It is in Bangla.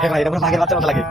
হে ভাই, এটা পুরো বাঘের বাচ্চার মতো লাগে।